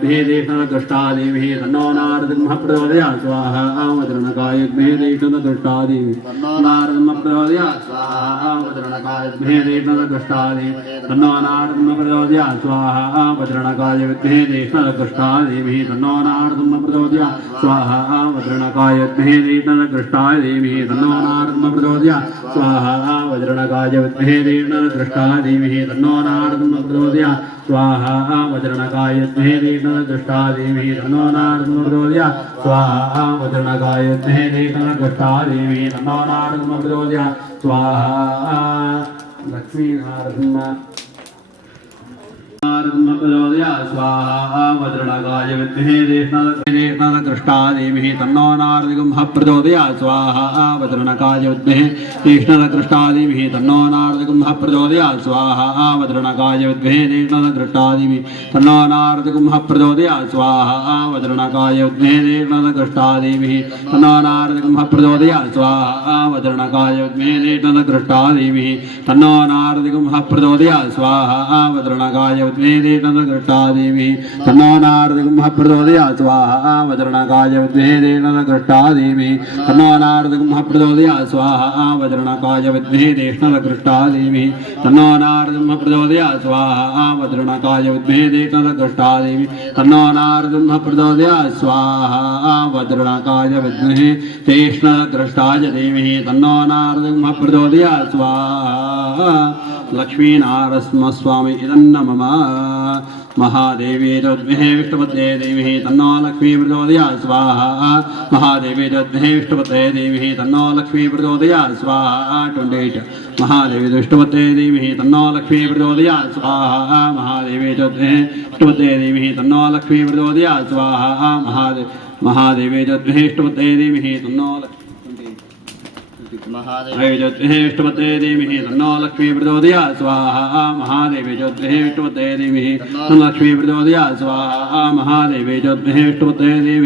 देष्णदृष्टादेवी तन्नो नारदं प्रचोदयात् स्वाहा वज्रणकायद्भे देष्णदृष्टादेवी तन्नो नारदं प्रचोदयात् स्वाहा वज्रणकायद्भे देष्णदृष्टादेवी तन्नो नारदं प्रचोदयात् स्वाहा वज्रणकायद्भे देष्णदृष्टादेवी तन्नो नारदं प्रचोदयात् स्वाहा वज्रणकायद्भे देष्णदृष्टादेवी तन्नो नारदं प्रचोदयात् स्वाहा वज्रणकायद्भे देष्णदृष्टादेवी तन्नो नारदं प्रचोदयात् स्वाहा वज्रणकायद्भे देष्णदृष्टादेवी तन्नो नारदं प्रचोदयात् स्वाहा वज्रणकायद्भे देष्णदृष्टादेवी तन्नो नारदं प्रचोदयात् स्वाहा लक्ष्मीनारदं प्रचोदयात् स्वाहा वज्रणकायद्भे देष्णदृष्टादेवी तन्नो नारदं प्रचोदयात् स्वाहा वज्रणकायद्भे देष्णदृष्टादेवी तन्नो नारदं प्रचोदयात् स्वाहा वज्रणकायद्भे देष्णदृष्टादेवी तन्नो नारदं प्रचोदयात् स्वाहा वज्रणकायद्भे देष्णदृष्टादेवी तन्नो नारदं प्रचोदयात् स्वाहा वज्रणकायद्भे देष्णदृष्टादेवी तन्नो नारदं प्रचोदयात् स्वाहा वज्रणकायद्भे देष्णदृष्टादेवी तन्नो नारदं प्रचोदयात् स्वाहा वज्रणकायद्भे देष्णदृष्टादेवी तन्नो नारदं प्रचोदयात् स्वाहा वज्रणकायद्भे देष्णदृष्टादेवी तन्नो नारदं प्रचोदयात् स्वाहा वज्रणकायद्भे देष्णदृष्टादेवी तन्नो नारदं प्रचोदयात् स्वाहा वज्रणकायद्भे देष्णदृष्टादेवी तन्नो नारदं प्रचोदयात् स्वाहा लक्ष्मीनारसिंहस्वामी इदन्नमः महादेवी चोद्भे विष्णुपते देवी तन्नो लक्ष्मी प्रचोदयात् स्वाहा महादेवी चोद्भे विष्णुपते देवी तन्नो लक्ष्मी प्रचोदयात् स्वाहा 28 महादेवी विष्णुपते देवी तन्नो लक्ष्मी प्रचोदयात् स्वाहा महादेवी चोद्भे विष्णुपते देवी तन्नो लक्ष्मी प्रचोदयात् स्वाहा महादेवी चोद्भे विष्णुपते देवी तन्नो विष्णुपते देवी तन्नो लक्ष्मी प्रचोदयात् स्वाहा महादेवी चोद्भे विष्णुपते देवी तन्नो लक्ष्मी प्रचोदयात् स्वाहा महादेवी चोद्भे विष्णुपते देवी